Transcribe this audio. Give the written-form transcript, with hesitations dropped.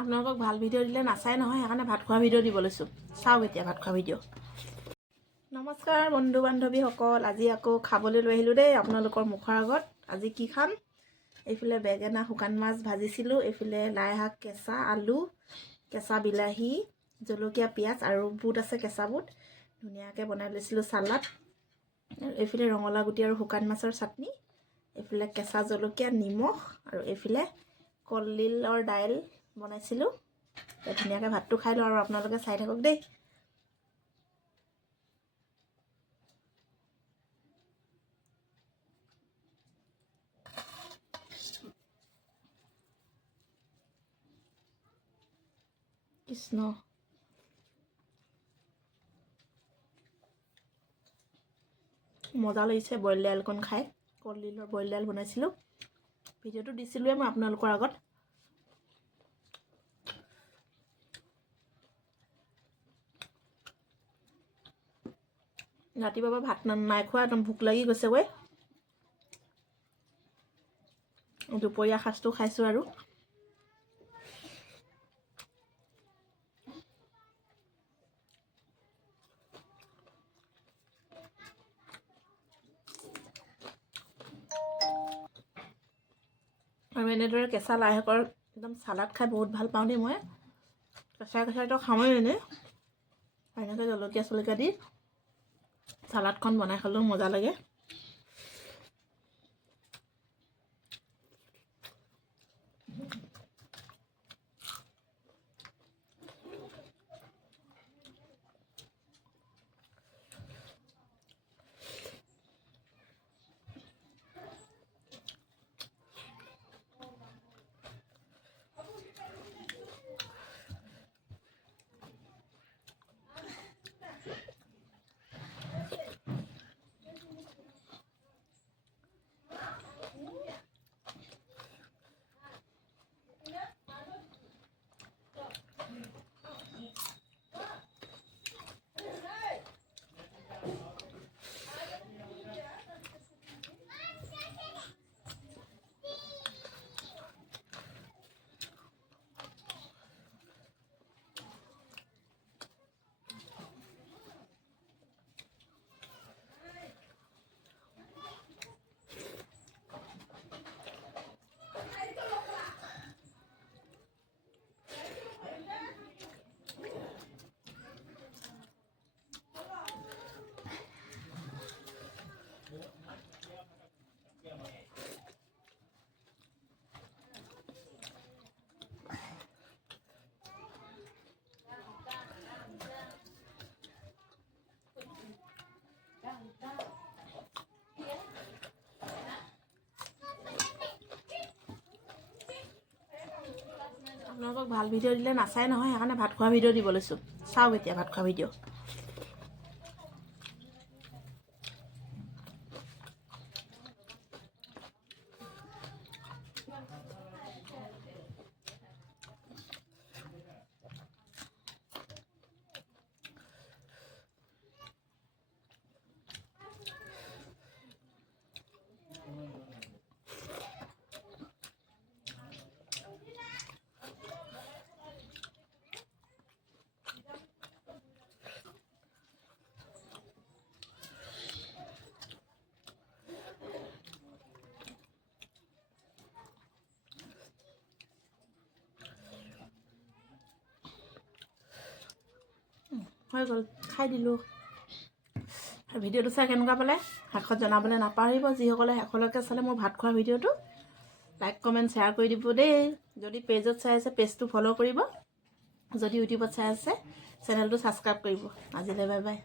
আপোনালোকক ভাল ভিডিঅ' দিলে নাচাই নহয়, সেইকাৰণে ভাত খোৱা ভিডিঅ' দিব লৈছোঁ। চাওক এতিয়া ভাত খোৱা ভিডিঅ'। নমস্কাৰ বন্ধু বান্ধৱীসকল, আজি আকৌ খাবলৈ লৈ আহিলোঁ দেই আপোনালোকৰ মুখৰ আগত। আজি কি খাম? এইফালে বেঙেনা শুকান মাছ ভাজিছিলোঁ, এইফালে লাই শাক, কেঁচা আলু, কেঁচা বিলাহী, জলকীয়া, পিঁয়াজ আৰু বুট আছে, কেঁচা বুট ধুনীয়াকৈ বনাই লৈছিলোঁ চালাড। এইফালে ৰঙালাও গুটি আৰু শুকান মাছৰ চাটনি, এইফালে কেঁচা জলকীয়া, নিমখ আৰু এইফালে কলডিলৰ দাইল বনাইছিলোঁ। ধুনীয়াকৈ ভাতটো খাই লওঁ আৰু আপোনালোকে চাই থাকক দেই। কৃষ্ণ, মজা লাগিছে বইল দাইলকণ খাই। কলডিলৰ বইল দাইল বনাইছিলোঁ, ভিডিঅ'টো দিছিলোঁৱে মই আপোনালোকৰ আগত। ৰাতিপুৱাৰ পৰা ভাত নাই খোৱা, একদম ভোক লাগি গৈছেগৈ। দুপৰীয়া সাঁজটো খাইছোঁ আৰু এনেদৰে কেঁচা লাই শাকৰ একদম চালাড খাই বহুত ভাল পাওঁ দেই মই। কেঁচাইতো খাওঁৱেই এনেই, এনেকৈ জলকীয়া চলকীয়া দি চালাডখন বনাই খালেও মজা লাগে। আপোনালোকক ভাল ভিডিঅ' দিলে নাচাই নহয়, সেইকাৰণে ভাত খোৱা ভিডিঅ' দিব লৈছোঁ। চাওক এতিয়া ভাত খোৱা ভিডিঅ'। হৈ গ'ল, খাই দিলোঁ। ভিডিঅ'টো চাই কেনেকুৱা পালে শেষত জনাবলৈ নাপাহৰিব। যিসকলে শেষলৈকে চালে মোৰ ভাত খোৱা ভিডিঅ'টো, লাইক কমেণ্ট শ্বেয়াৰ কৰি দিব দেই। যদি পেজত চাই আছে পেজটো ফ'ল' কৰিব, যদি ইউটিউবত চাই আছে চেনেলটো ছাবস্ক্ৰাইব কৰিব। আজিলৈ বাই বাই।